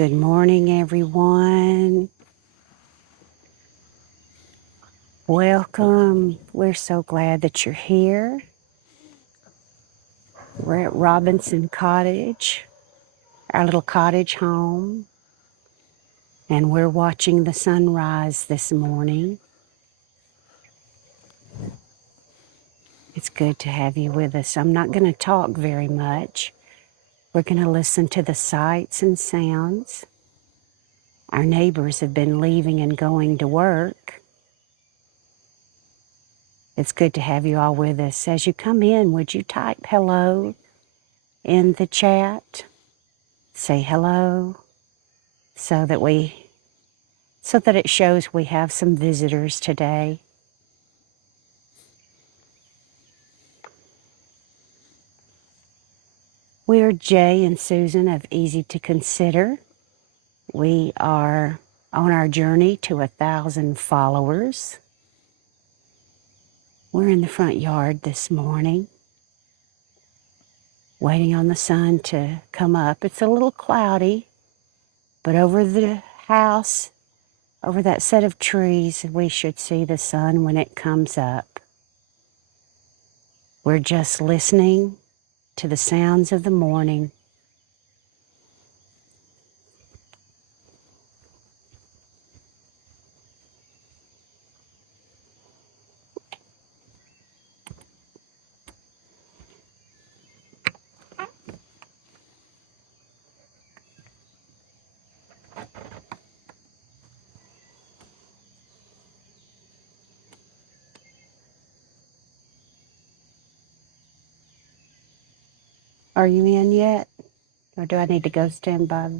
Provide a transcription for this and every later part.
Good morning, everyone. Welcome. We're so glad that you're here. We're at Robinson Cottage, our little cottage home, and we're watching the sunrise this morning. It's good to have you with us. I'm not going to talk very much. We're going to listen to the sights and sounds. Our neighbors have been leaving and going to work. It's good to have you all with us. As you come in, would you type hello in the chat? Say hello so that it shows we have some visitors today. We're Jay and Susan of Easy to Consider. We are on our journey to 1,000 followers. We're in the front yard this morning, waiting on the sun to come up. It's a little cloudy, but over the house, over that set of trees, we should see the sun when it comes up. We're just listening to the sounds of the morning. Are you in yet? Or do I need to go stand by?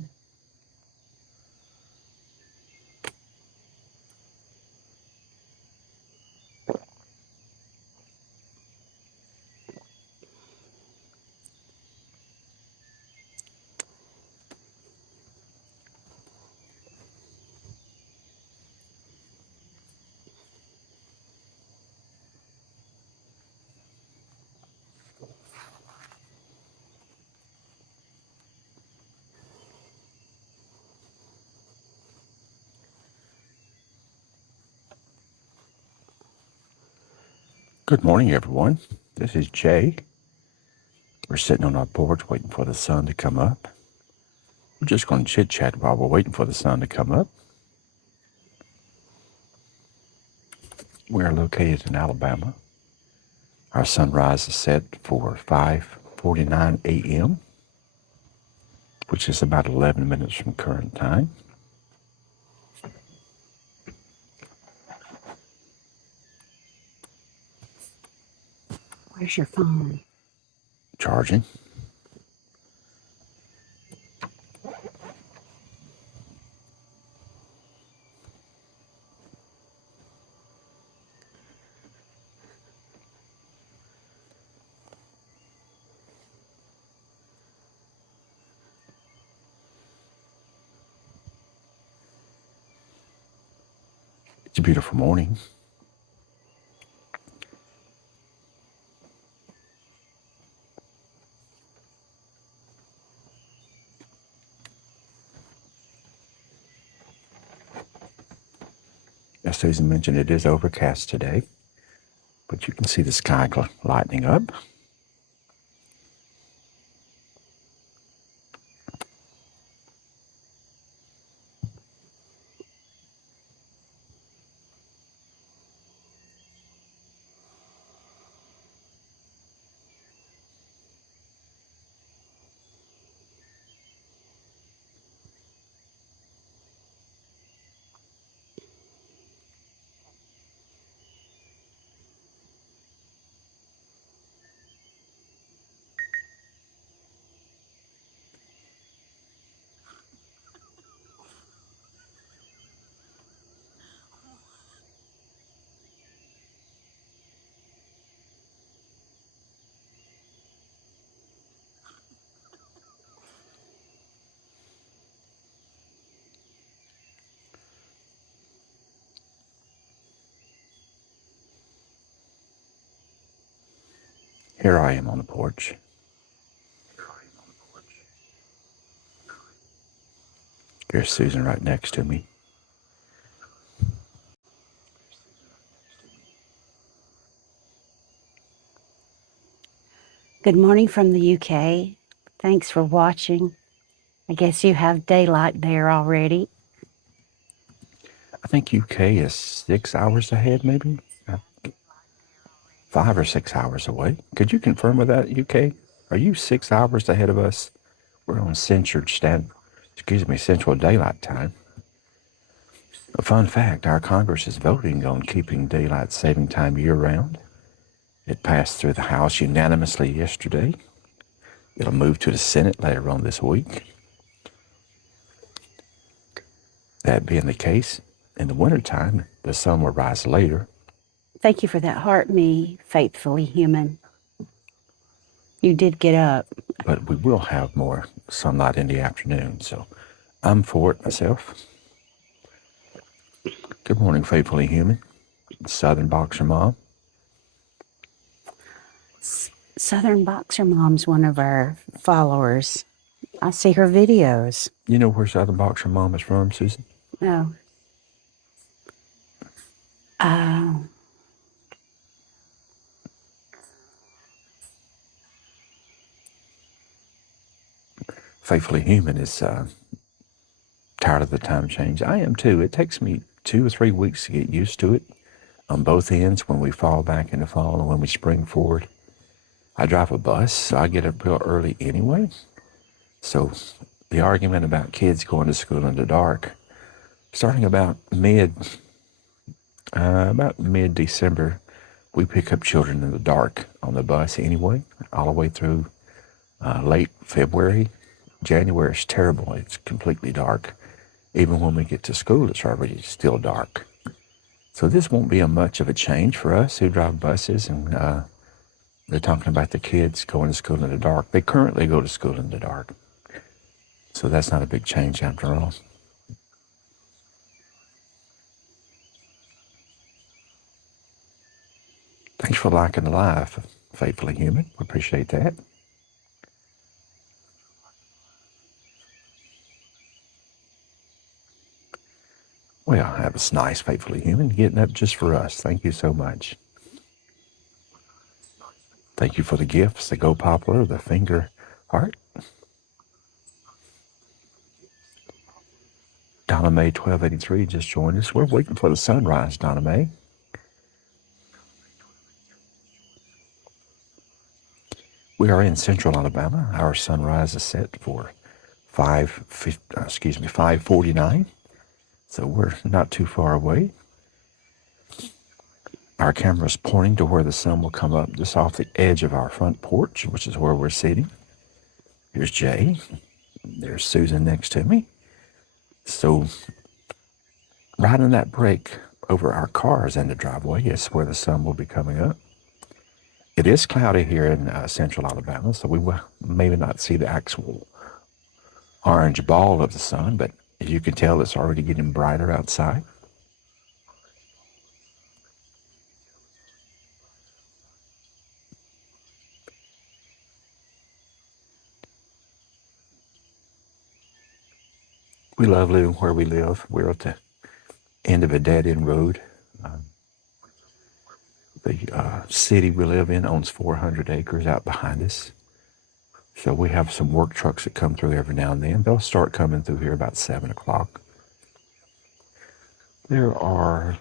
Good morning, everyone. This is Jay. We're sitting on our porch waiting for the sun to come up. We're just going to chit-chat while we're waiting for the sun to come up. We are located in Alabama. Our sunrise is set for 5:49 a.m., which is about 11 minutes from current time. Where's your phone? Charging. It's a beautiful morning. As Susan mentioned, it is overcast today, but you can see the sky lightening up. Here I am on the porch. Here's Susan right next to me. Good morning from the UK. Thanks for watching. I guess you have daylight there already. I think UK is 6 hours ahead, maybe? 5 or 6 hours away. Could you confirm with that, UK? Are you 6 hours ahead of us? We're on Central Daylight Time. A fun fact, our Congress is voting on keeping daylight saving time year-round. It passed through the House unanimously yesterday. It'll move to the Senate later on this week. That being the case, in the wintertime, the sun will rise later. Thank you for that heart, me, faithfully human. You did get up. But we will have more sunlight in the afternoon, so I'm for it myself. Good morning, faithfully human. Southern Boxer Mom. Southern Boxer Mom's one of our followers. I see her videos. You know where Southern Boxer Mom is from, Susan? No. Faithfully human is tired of the time change. I am too. It takes me 2 or 3 weeks to get used to it on both ends, when we fall back into fall and when we spring forward. I drive a bus, so I get up real early anyway. So the argument about kids going to school in the dark, starting about mid-December, we pick up children in the dark on the bus anyway, all the way through late February. January is terrible. It's completely dark. Even when we get to school, it's already still dark. So this won't be much of a change for us who drive buses, and they're talking about the kids going to school in the dark. They currently go to school in the dark. So that's not a big change after all. Thanks for liking the live, faithfully human. We appreciate that. Well, that was nice, faithfully human, getting up just for us. Thank you so much. Thank you for the gifts, the Go Poplar, the finger heart. Donna Mae 1283 just joined us. We're waiting for the sunrise, Donna Mae. We are in central Alabama. Our sunrise is set for 5:49. So we're not too far away. Our camera's pointing to where the sun will come up just off the edge of our front porch, which is where we're sitting. Here's Jay. There's Susan next to me. So right in that break over our cars in the driveway is where the sun will be coming up. It is cloudy here in central Alabama, so we will maybe not see the actual orange ball of the sun, but as you can tell, it's already getting brighter outside. We love living where we live. We're at the end of a dead-end road. The city we live in owns 400 acres out behind us. So we have some work trucks that come through every now and then. They'll start coming through here about 7 o'clock. There are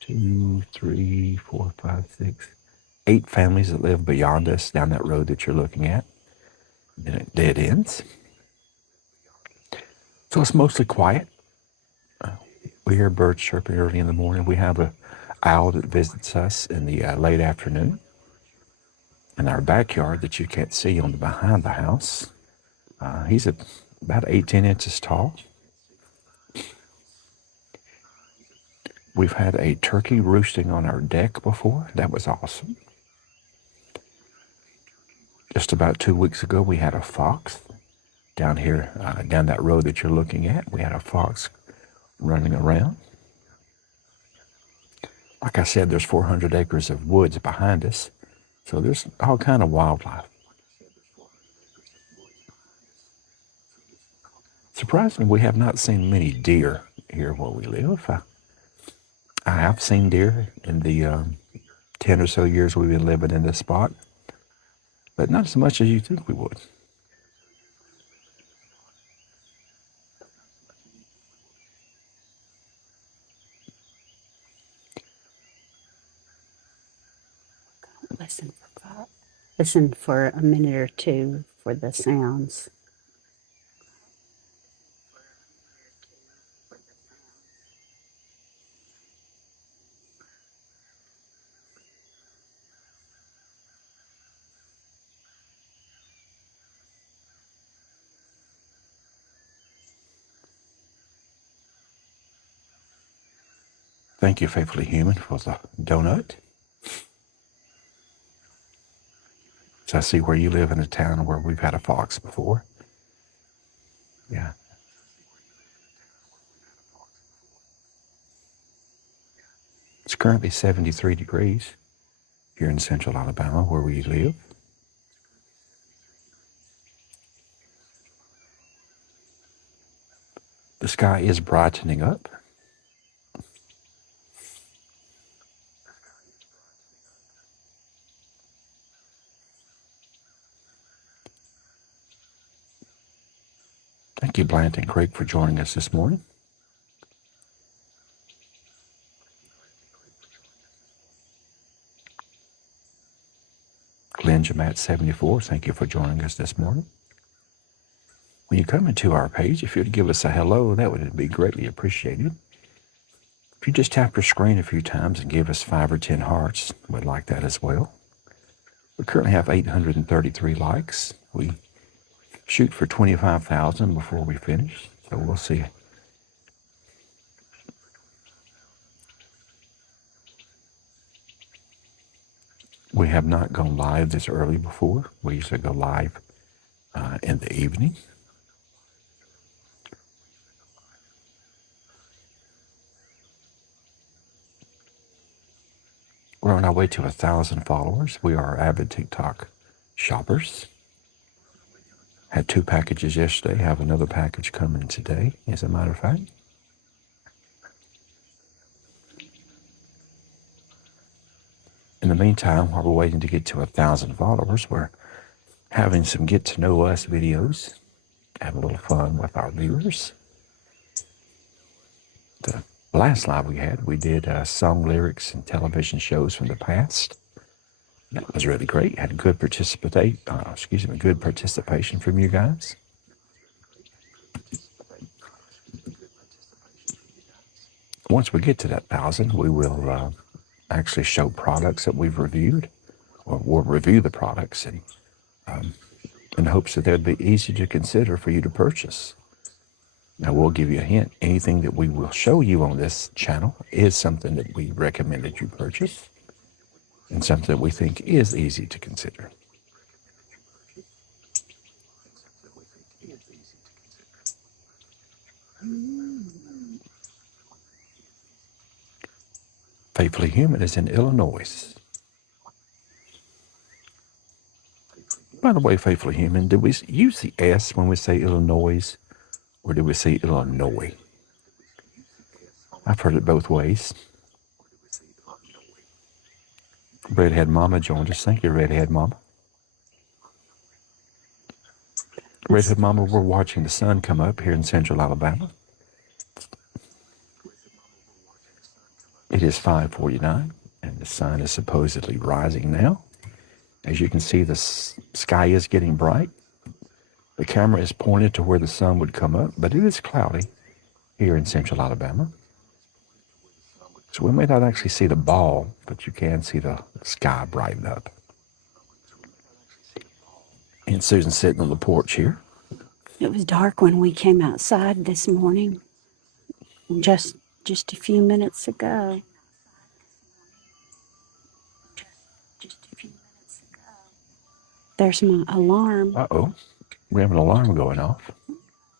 2, 3, 4, 5, 6, 8 families that live beyond us down that road that you're looking at. And it dead ends. So it's mostly quiet. We hear birds chirping early in the morning. We have an owl that visits us in the late afternoon. In our backyard that you can't see on the behind the house, he's about 18 inches tall. We've had a turkey roosting on our deck before. That was awesome. Just about 2 weeks ago, we had a fox down here, down that road that you're looking at. We had a fox running around. Like I said, there's 400 acres of woods behind us, so there's all kind of wildlife. Surprisingly, we have not seen many deer here where we live. I have seen deer in the 10 or so years we've been living in this spot, but not as much as you think we would. Listen for a minute or two for the sounds. Thank you, Faithfully Human, for the donut. So I see where you live in a town where we've had a fox before. Yeah. It's currently 73 degrees here in central Alabama where we live. The sky is brightening up. Thank you, Blant and Craig, for joining us this morning. Glenn Jamat 74, thank you for joining us this morning. When you come into our page, if you'd give us a hello, that would be greatly appreciated. If you just tap your screen a few times and give us 5 or 10 hearts, we'd like that as well. We currently have 833 likes. We shoot for 25,000 before we finish, so we'll see. We have not gone live this early before. We usually go live in the evening. We're on our way to 1,000 followers. We are avid TikTok shoppers. Had 2 packages yesterday. Have another package coming today, as a matter of fact. In the meantime, while we're waiting to get to 1,000 followers, we're having some get to know us videos. Have a little fun with our viewers. The last live we did song lyrics and television shows from the past. That was really great. Had good good participation from you guys. Once we get to that 1,000, we will actually show products that we've reviewed, or we'll review the products in hopes that they'd be easy to consider for you to purchase. Now, we'll give you a hint. Anything that we will show you on this channel is something that we recommend that you purchase and something that we think is easy to consider. Faithfully Human is in Illinois. By the way, Faithfully Human, did we use the S when we say Illinois, or did we say Illinois? I've heard it both ways. Redhead Mama joined us. Thank you, Redhead Mama. Redhead Mama, we're watching the sun come up here in central Alabama. It is 5:49, and the sun is supposedly rising now. As you can see, the sky is getting bright. The camera is pointed to where the sun would come up, but it is cloudy here in central Alabama. So we may not actually see the ball, but you can see the sky brighten up. And Susan's sitting on the porch here. It was dark when we came outside this morning, just a few minutes ago. There's my alarm. Uh-oh. We have an alarm going off.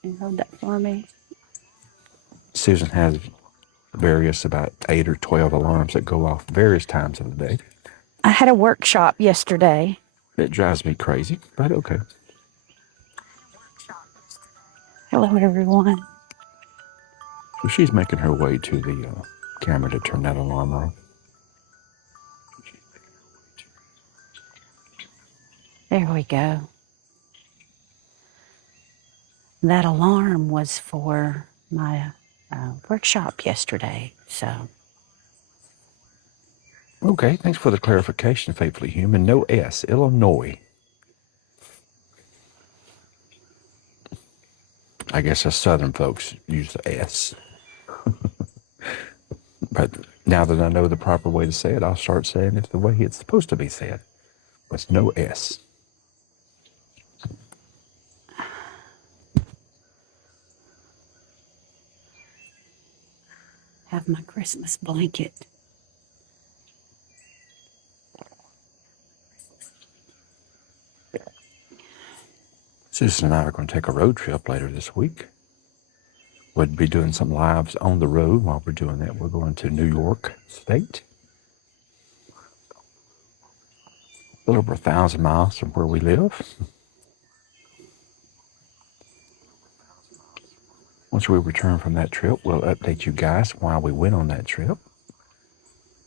You hold that for me. Susan has about 8 or 12 alarms that go off various times of the day. I had a workshop yesterday. It drives me crazy, but okay. Hello, everyone. So she's making her way to the camera to turn that alarm off. There we go. That alarm was for my workshop yesterday, so. Okay, thanks for the clarification, Faithfully Human. No S, Illinois. I guess us Southern folks use the S. But now that I know the proper way to say it, I'll start saying it the way it's supposed to be said. With no S. Have my Christmas blanket. Susan and I are going to take a road trip later this week. We'll be doing some lives on the road. While we're doing that, we're going to New York State. A little over 1,000 miles from where we live. Once we return from that trip, we'll update you guys while we went on that trip.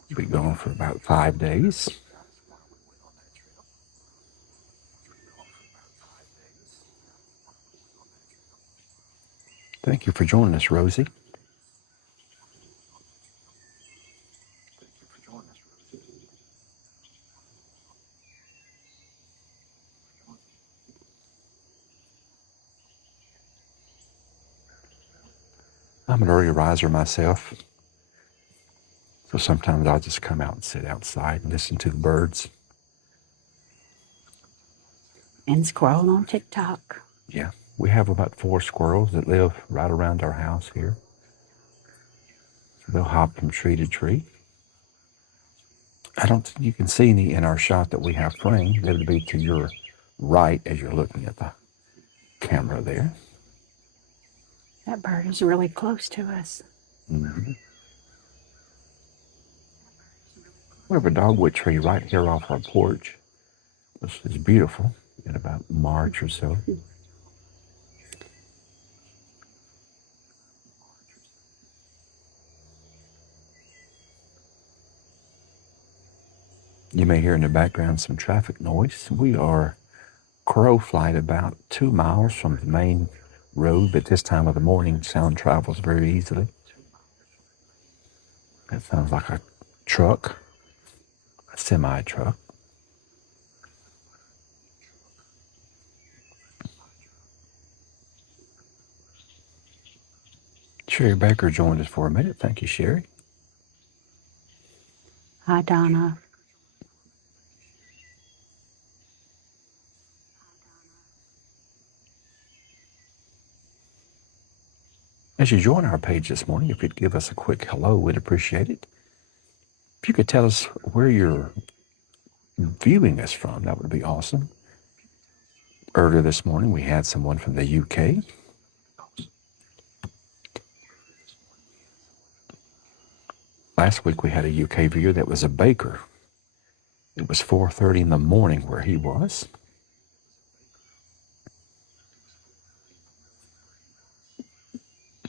We'll be gone for about 5 days. Thank you for joining us, Rosie. I'm an early riser myself, so sometimes I'll just come out and sit outside and listen to the birds. And scroll on TikTok. Yeah, we have about 4 squirrels that live right around our house here. So they'll hop from tree to tree. I don't think you can see any in our shot that we have framed. That would be to your right as you're looking at the camera there. That bird is really close to us. Mm-hmm. We have a dogwood tree right here off our porch. This is beautiful in about March or so. You may hear in the background some traffic noise. We are crow flight about 2 miles from the main road, but this time of the morning sound travels very easily. That sounds like a truck, a semi-truck. Sherry Baker joined us for a minute. Thank you, Sherry. Hi, Donna. As you join our page this morning, if you'd give us a quick hello, we'd appreciate it. If you could tell us where you're viewing us from, that would be awesome. Earlier this morning, we had someone from the UK. Last week, we had a UK viewer that was a baker. It was 4:30 in the morning where he was.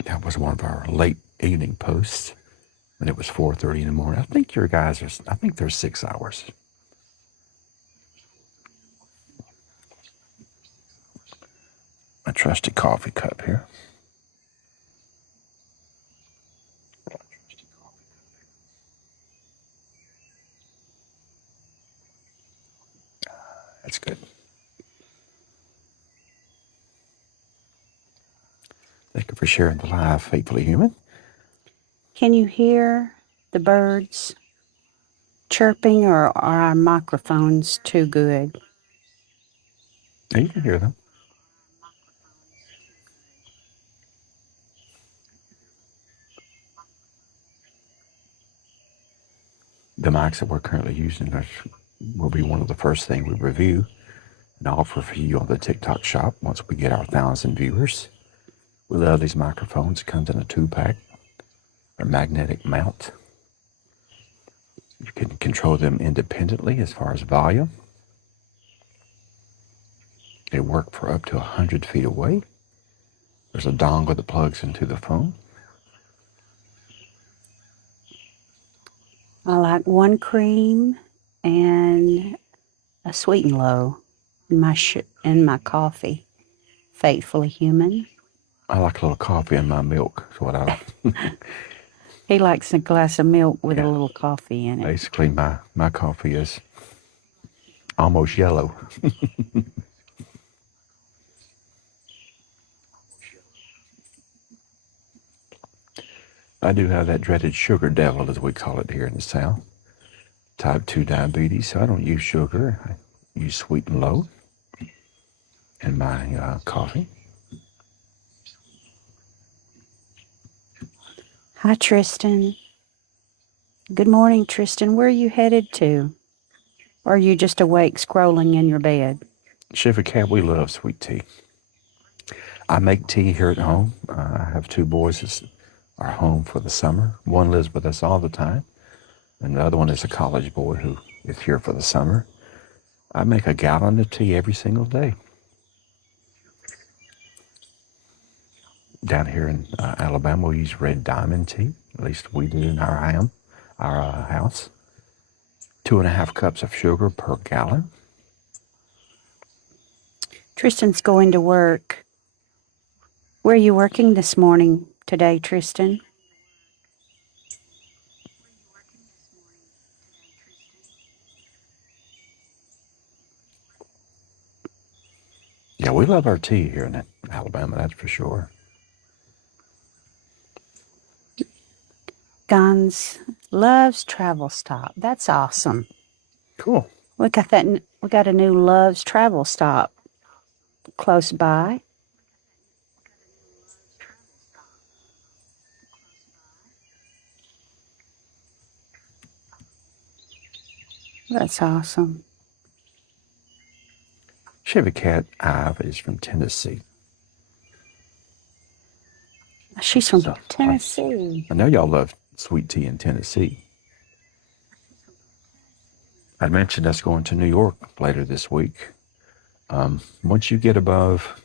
That was one of our late evening posts, and it was 4:30 in the morning. I think your guys are, I think they're 6 hours. My trusty coffee cup here. That's good. Thank you for sharing the live, Faithfully Human. Can you hear the birds chirping, or are our microphones too good? Yeah, you can hear them. The mics that we're currently using will be one of the first things we review and offer for you on the TikTok shop once we get our 1,000 viewers. We love these microphones. It comes in a 2-pack, a magnetic mount. You can control them independently as far as volume. They work for up to 100 feet away. There's a dongle that plugs into the phone. I like one cream and a sweet and low in my coffee. Faithfully human. I like a little coffee in my milk. Is what I. He likes a glass of milk with a Yeah. little coffee in it. Basically, my coffee is almost yellow. I do have that dreaded sugar devil, as we call it here in the South. Type 2 diabetes, so I don't use sugar. I use sweet and low in my coffee. Hi, Tristan. Good morning, Tristan. Where are you headed to? Or are you just awake scrolling in your bed? Shiver Cat, we love sweet tea. I make tea here at home. I have two boys that are home for the summer. One lives with us all the time, and the other one is a college boy who is here for the summer. I make a gallon of tea every single day. Down here in Alabama, we use red diamond tea. At least we do in our house. 2.5 cups of sugar per gallon. Tristan's going to work. Where are you working this morning today, Tristan? Yeah, we love our tea here in Alabama, that's for sure. Guns Loves Travel Stop. That's awesome. Cool. We got a new Loves Travel Stop close by. That's awesome. Chevy Cat Ive is from Tennessee. She's from Tennessee. I know y'all love sweet tea in Tennessee. I mentioned us going to New York later this week. Once you get above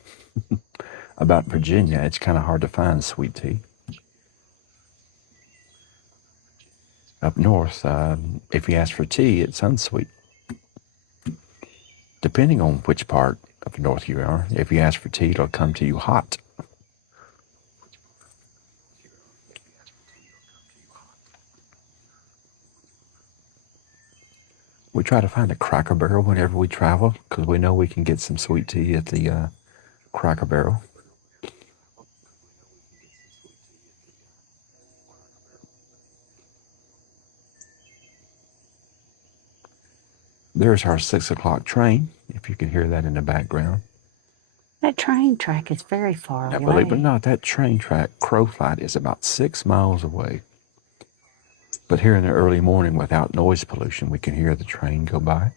about Virginia, it's kind of hard to find sweet tea. Up north, if you ask for tea, it's unsweet. Depending on which part of north you are, if you ask for tea, it'll come to you hot. We try to find a Cracker Barrel whenever we travel because we know we can get some sweet tea at the Cracker Barrel. There's our 6 o'clock train, if you can hear that in the background. That train track is very far Now, away. believe it or not, that train track, crow flight, is about 6 miles away. But here in the early morning, without noise pollution, we can hear the train go by.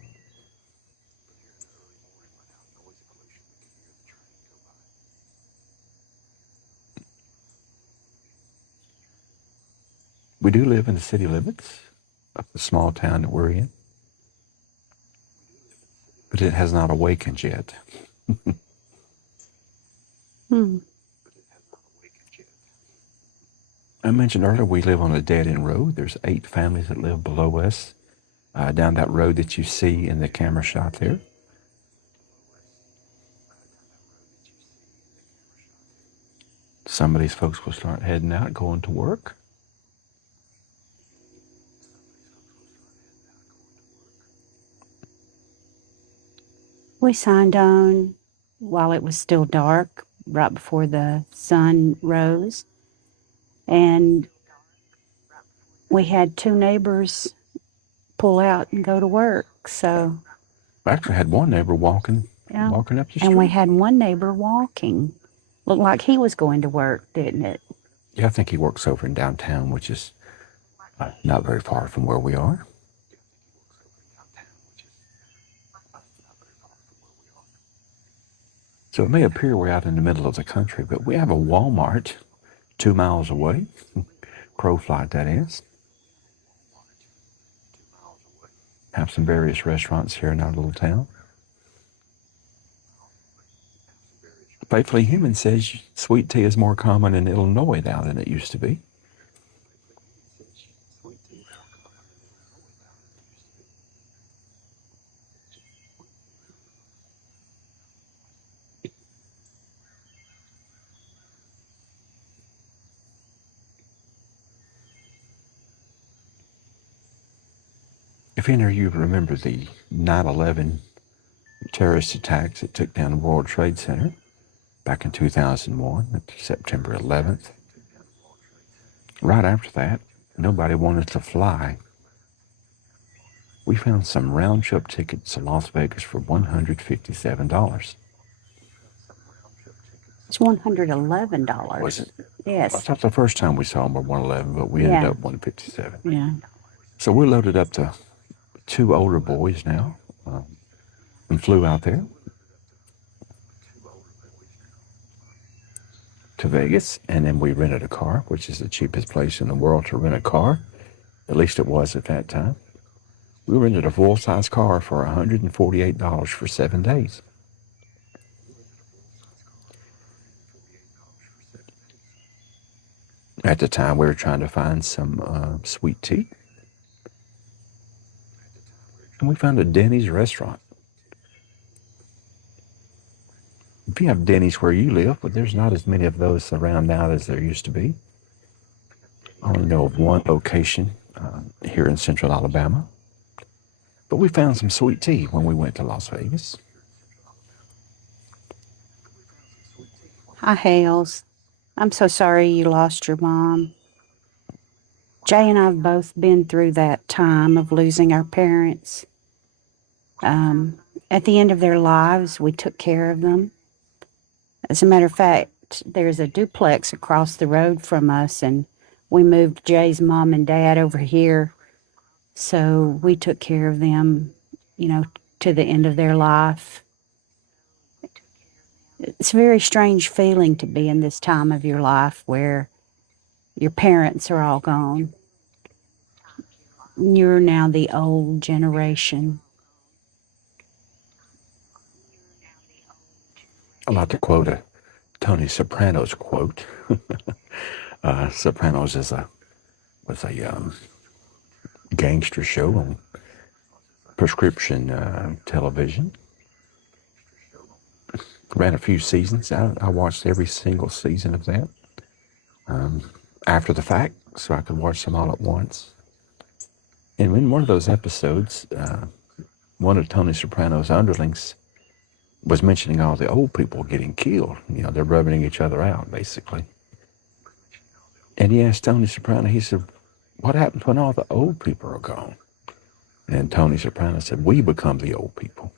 We do live in the city limits of the small town that we're in, but it has not awakened yet. I mentioned earlier we live on a dead-end road. There's 8 families that live below us down that road that you see in the camera shot there. Some of these folks will start heading out, going to work. We signed on while it was still dark, right before the sun rose. And we had 2 neighbors pull out and go to work. So I actually had one neighbor walking up the street. And we had one neighbor walking. Looked like he was going to work, didn't it? Yeah, I think he works over in downtown, which is not very far from where we are. So it may appear we're out in the middle of the country, but we have a Walmart 2 miles away. Crow flight, that is. Have some various restaurants here in our little town. Faithfully Human says sweet tea is more common in Illinois now than it used to be. If any of you remember the 9/11 terrorist attacks that took down the World Trade Center back in 2001, September 11th, right after that, nobody wanted to fly. We found some round-trip tickets to Las Vegas for $157. It's $111. Was it? I Yes. thought the first time we saw them were 111, but we ended up 157. Yeah. So we're loaded up to 2 older boys now, and flew out there to Vegas, and then we rented a car, which is the cheapest place in the world to rent a car. At least it was at that time. We rented a full-size car for $148 for 7 days. At the time, we were trying to find some sweet tea. And we found a Denny's restaurant. If you have Denny's where you live, but there's not as many of those around now as there used to be. I only know of one location here in central Alabama. But we found some sweet tea when we went to Las Vegas. Hi, Hales. I'm so sorry you lost your mom. Jay and I have both been through that time of losing our parents. At the end of their lives, we took care of them. As a matter of fact, there's a duplex across the road from us, and we moved Jay's mom and dad over here. So we took care of them, to the end of their life. It's a very strange feeling to be in this time of your life where your parents are all gone. You're now the old generation. I like to quote a Tony Soprano's quote. Sopranos was a gangster show on prescription television. Ran a few seasons. I watched every single season of that after the fact, so I could watch them all at once. And in one of those episodes, one of Tony Soprano's underlings was mentioning all the old people getting killed. They're rubbing each other out, basically. And he asked Tony Soprano, he said, what happens when all the old people are gone? And Tony Soprano said, we become the old people.